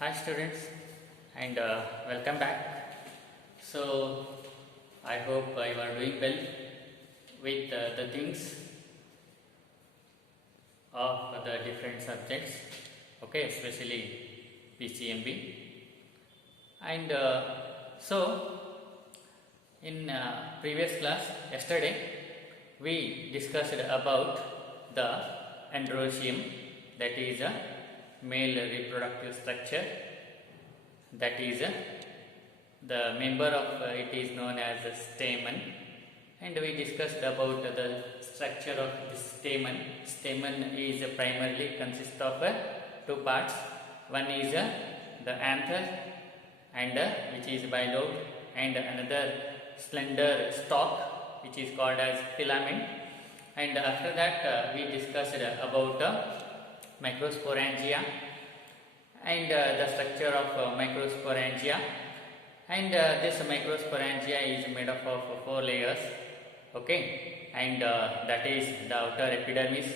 Hi students, and welcome back. So I hope you are doing well with the things of the different subjects, okay, especially PCMB. And so in previous class yesterday we discussed about the androecium, that is a male reproductive structure, that is the member of it is known as a stamen, and we discussed about the structure of the stamen. Stamen is primarily consists of two parts. One is the anther, and which is bilobed, and another slender stalk which is called as filament. And after that we discussed about microsporangia and the structure of microsporangia, and this microsporangia is made up of four layers, okay, and that is the outer epidermis,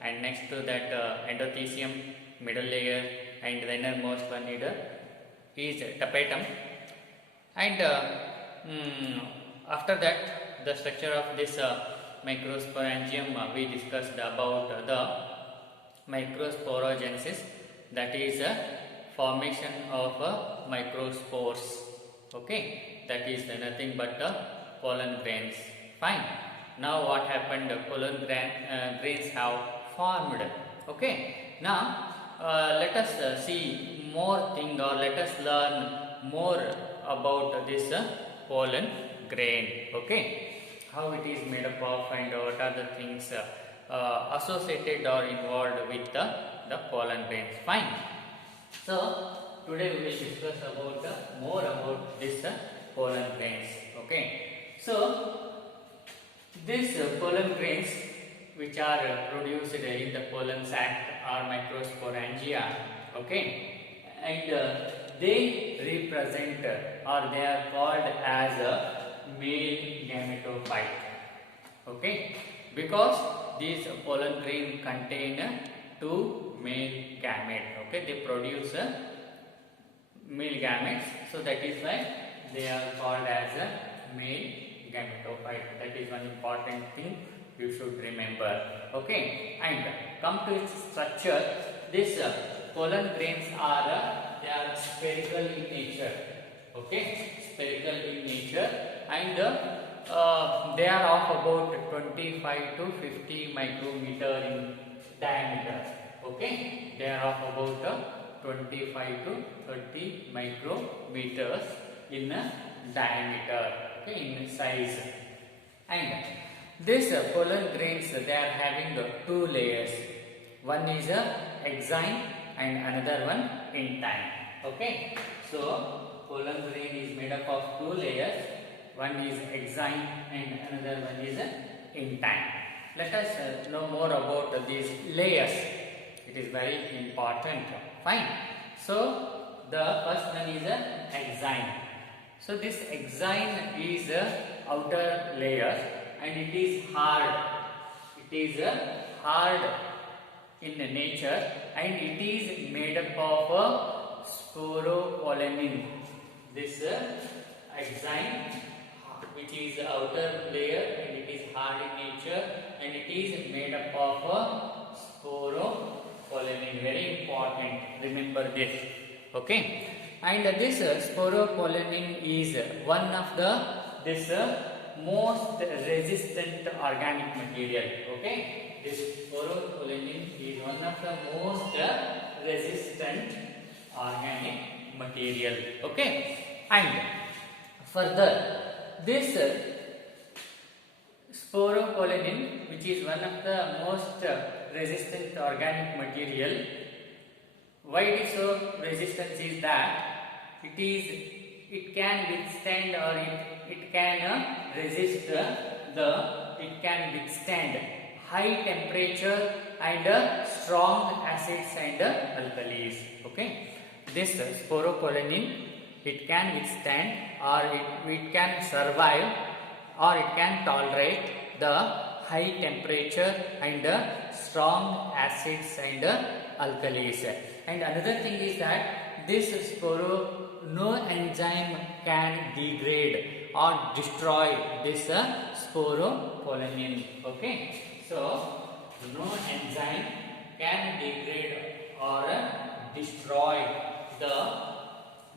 and next to that endothecium, middle layer, and the innermost one is tapetum. And after that the structure of this microsporangium we discussed about the microsporogenesis, that is a formation of microspores, okay, that is nothing but pollen grains. Fine. Now what happened? Pollen grains have formed, okay. Now let us see more thing, or let us learn more about this pollen grain, okay, how it is made up of, and what are the things associated or involved with the pollen grains. Fine. So today we will discuss about more about this pollen grains, okay. So these pollen grains which are produced in the pollen sac are microsporangia, okay, and they represent or they are called as a male gametophyte, okay, because these pollen grain contain two male gametes, okay, they produce male gametes, so that is why they are called as a male gametophyte. That is one important thing you should remember, okay. And come to its structure. These pollen grains are they are spherical in nature, okay, spherical in nature, and they are of about 25 to 50 micrometer in diameter, okay, they are of about 25 to 30 micrometers in diameter, okay, in size. And these pollen grains they are having two layers. One is exine and another one intine, okay. So pollen grain is made up of two layers. One is exine and another one is intine. Let us know more about these layers. It is very important. Fine. So the first one is exine. So this exine is outer layer, and it is hard. It is hard in nature, and it is made up of sporopollenin. This exine, which is the outer layer, and it is hard in nature, and it is made up of sporopollenin. Very important, remember this, okay. And this sporopollenin is one of this most resistant organic material, okay. This sporopollenin is one of the most resistant organic material, okay. And further, this sporopollenin, which is one of the most resistant organic material, why it is so resistant is that it can withstand, or it can resist it can withstand high temperature and strong acids and alkalis, okay. This sporopollenin, it can withstand, or it can survive, or it can tolerate the high temperature and strong acids and alkalis. And another thing is that this no enzyme can degrade or destroy this sporopollenin. Okay, so no enzyme can degrade or destroy the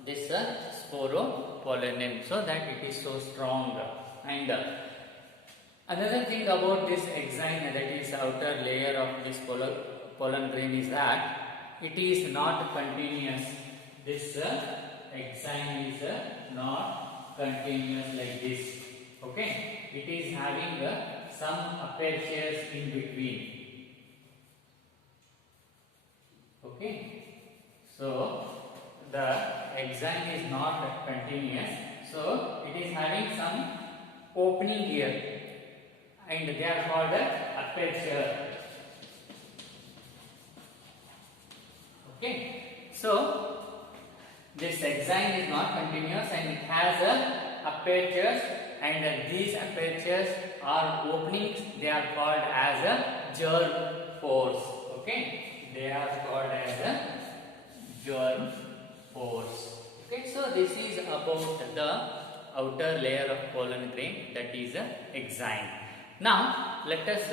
this sporopollenin, so that it is so strong. And another thing about this enzyme, that is outer layer of this pollen grain, is that it is not continuous. This enzyme is not continuous like this. Okay, it is having some apertures in between. Okay, so the enzyme is not continuous, so it is having some opening here, and they are called aperture. Okay, so this enzyme is not continuous and it has apertures, and these apertures are openings. They are called as germ pores. Okay, they are called as germ pores. Okay, so this is about the outer layer of pollen grain, that is enzyme. Now let us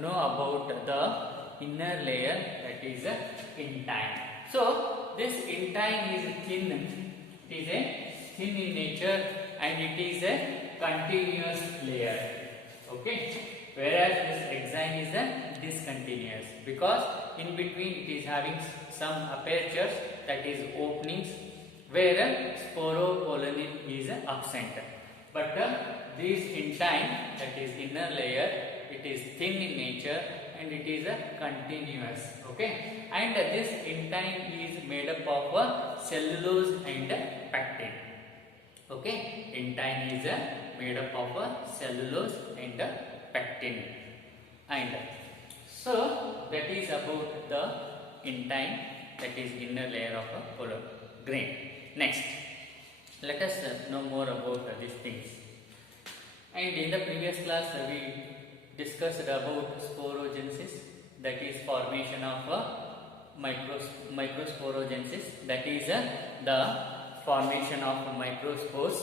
know about the inner layer, that is intine. So this intine is thin. It is a thin in nature and it is a continuous layer. Okay, whereas this enzyme is a discontinuous, because in between it is having some apertures, that is openings, where sporopollenin is absent. But this intine, that is inner layer, it is thin in nature and it is continuous. Okay, and this intine is made up of cellulose and pectin. Okay, intine is made up of cellulose and pectin. And so that is about the intine, that is inner layer of a pollen grain. Next, let us know more about these things. And in the previous class we discussed about sporogenesis, that is formation of microsporogenesis, that is the formation of microspores,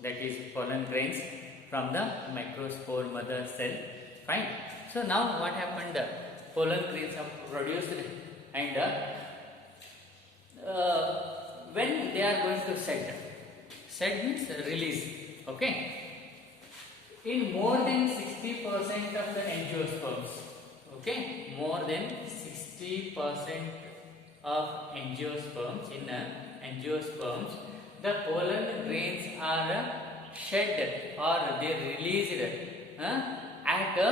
that is pollen grains from the microspore mother cell. Fine. So now what happened? Pollen grains are produced, and when they are going to shed means release. Okay, in more than 60% of the angiosperms, okay, more than 60% of angiosperms, in angiosperms, the pollen grains are shed or they released at a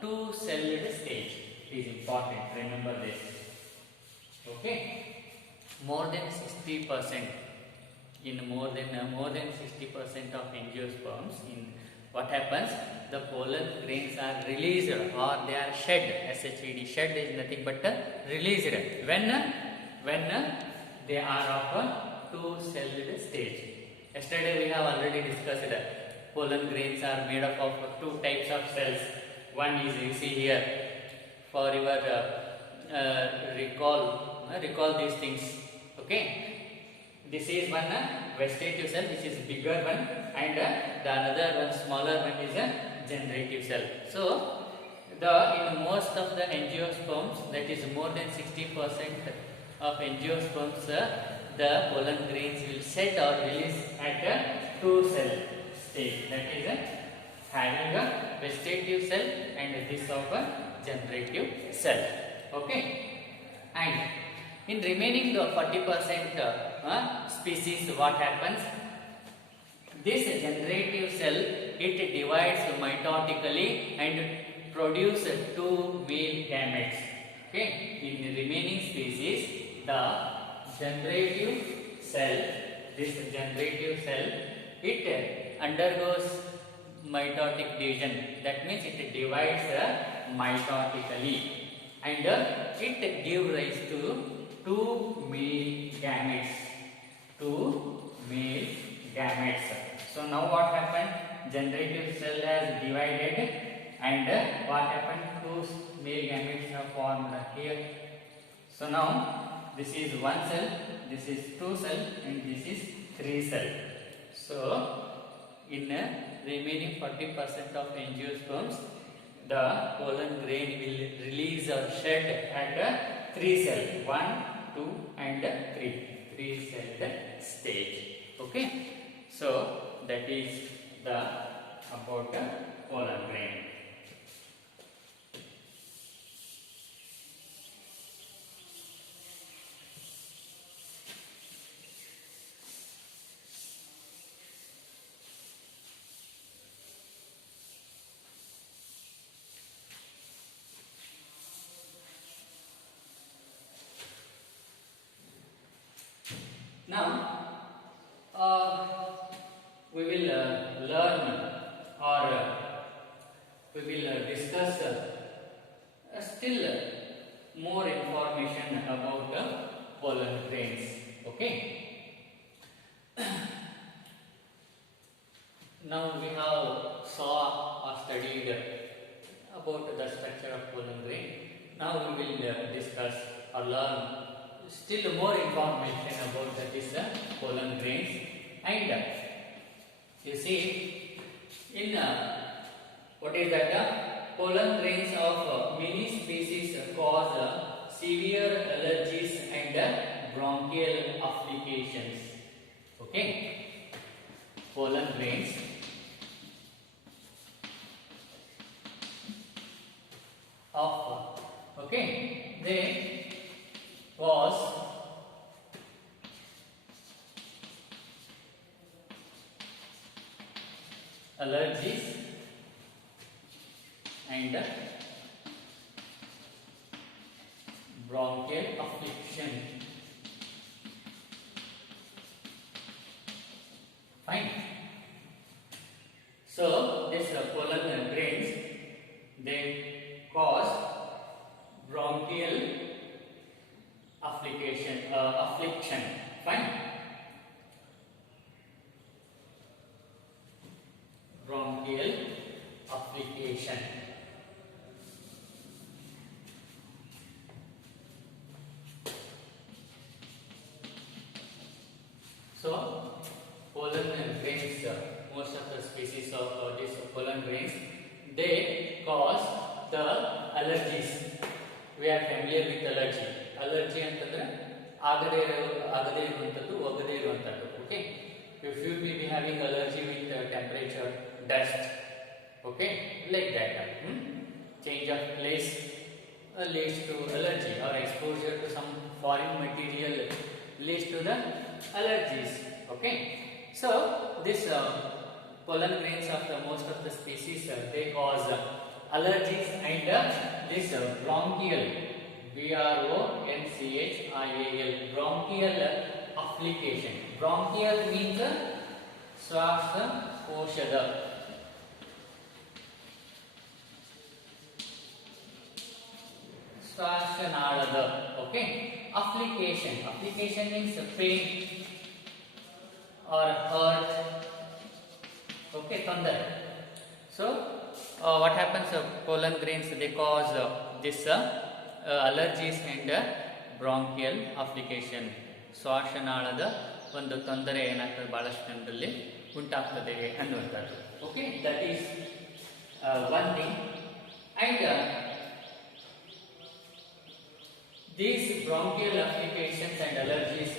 two-celled stage. It is important, remember this. Okay, more than 60%, in more than 60% of angiosperms, in what happens, the pollen grains are released or they are shed. SHED, shed is nothing but released when they are of a two-celled stage. Yesterday we have already discussed that pollen grains are made up of two types of cells. One is, you see here, for your recall these things. Okay, this is one vegetative cell, which is bigger one, and the another one, smaller one, is a generative cell. So in most of the angiosperms, that is more than 60% of angiosperms, the pollen grains will shed or release at a two-cell stage, that is having a vegetative cell and this of a generative cell. Okay, and in remaining the 40% species, what happens? This generative cell, it divides mitotically and produces two male gametes. Okay, in the remaining species, the generative cell, this generative cell, it undergoes mitotic division. That means it divides mitotically, and it gives rise to two male gametes. So now what happened? Generative cell has divided, and what happened? Two male gametes are formed here. So now this is one cell. this is 2 cell and this is 3 cell. So in remaining 40% of angiosperms, the pollen grain will release or shed at 3 cell, 1, 2 and 3 cell stage. Okay, so that is the about the pollen grain. Now we will learn or we will discuss still more information about the pollen grains. Okay. Now we have saw or studied about the structure of pollen grain. Now we will discuss or learn still more information about this pollen grains. And you see in what is that pollen grains of many species cause severe allergies and bronchial afflictions. Okay, pollen grains of they cause allergies and bronchial affliction. Fine. So this pollen grains, they cause bronchial affliction. Fine. Bronchial affliction. So pollen grains, most of the species of these pollen grains, they cause the allergies. We are familiar with allergy. Allergy ಅಂತಂದ್ರೆ ಆಗದೇ ಇರುವಂತದ್ದು, ಹೋಗದೇ ಇರುವಂತದ್ದು. Okay, if you will be having allergy with temperature, dust, okay, like that, change of place leads to allergy, or exposure to some foreign material leads to the allergies. Okay, so this pollen grains of the most of the species, they cause allergies and this bronchial, BRONCHIAL, bronchial affliction. Bronchial means ಶ್ವಾಸಕೋಶದ, ಶ್ವಾಸನಾಳದ. Okay, affliction means pain or hurt. Okay, ತೊಂದರೆ. So what happens, pollen grains, they cause this allergies and bronchial affliction. ಶ್ವಾಸನಾಳದ ಒಂದು ತೊಂದರೆ ಏನಾಗ್ತದೆ, ಬಹಳಷ್ಟು ಜನರಲ್ಲಿ ಉಂಟಾಗ್ತದೆ ಅನ್ನುವಂಥದ್ದು. Okay, that is one thing. And these bronchial afflictions and allergies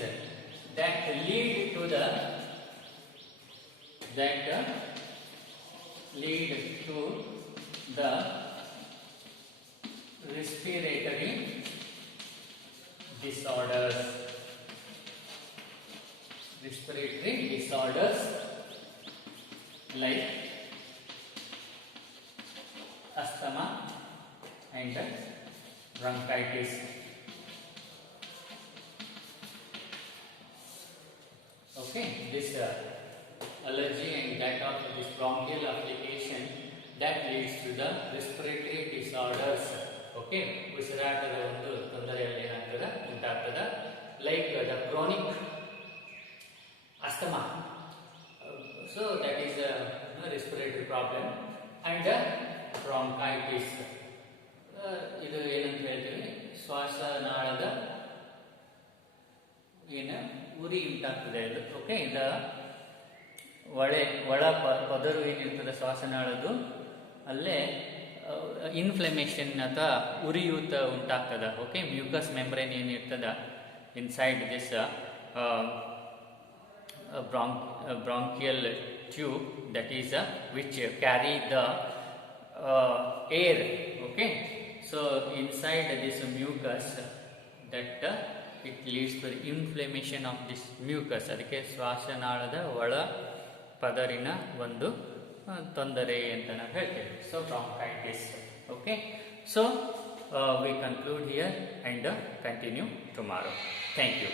that lead to the respiratory disorders. Respiratory disorders like asthma and bronchitis. Okay, this allergy and that of this bronchial application that leads to the respiratory disorders. Okay, ಉಸಿರಾಟದ ಒಂದು ತೊಂದರೆಯಲ್ಲಿ ಏನಾಗ್ತದೆ, ಉಂಟಾಗ್ತದೆ. Like the chronic asthma, so that is a respiratory problem, and bronchitis, ಇದು ಏನಂತ ಹೇಳ್ತೀವಿ, ಶ್ವಾಸನಾಳದ ಏನು ಉರಿ ಉಂಟಾಗ್ತದೆ. ಓಕೆ, ಒಳ ಪದರು ಏನಿರ್ತದೆ ಶ್ವಾಸನಾಳದ್ದು ಅಲ್ಲೇ ಇನ್ಫ್ಲಮೇಷನ್ ಅಥವಾ ಉರಿಯೂತ ಉಂಟಾಗ್ತದೆ. ಓಕೆ, ಮ್ಯೂಕಸ್ ಮೆಂಬ್ರೇನ್ ಏನಿರ್ತದ inside this bronchial tube, that is which carry the air. Okay, so inside this mucus, that it leads to the inflammation of this mucus. ಅದಕ್ಕೆ ಶ್ವಾಸನಾಳದ ಒಳ ಪದರಿನ ಒಂದು ತೊಂದರೆ ಅಂತ ನಾವು ಹೇಳ್ತೇವೆ. So bronchitis. Okay, so we conclude here and continue tomorrow. Thank you.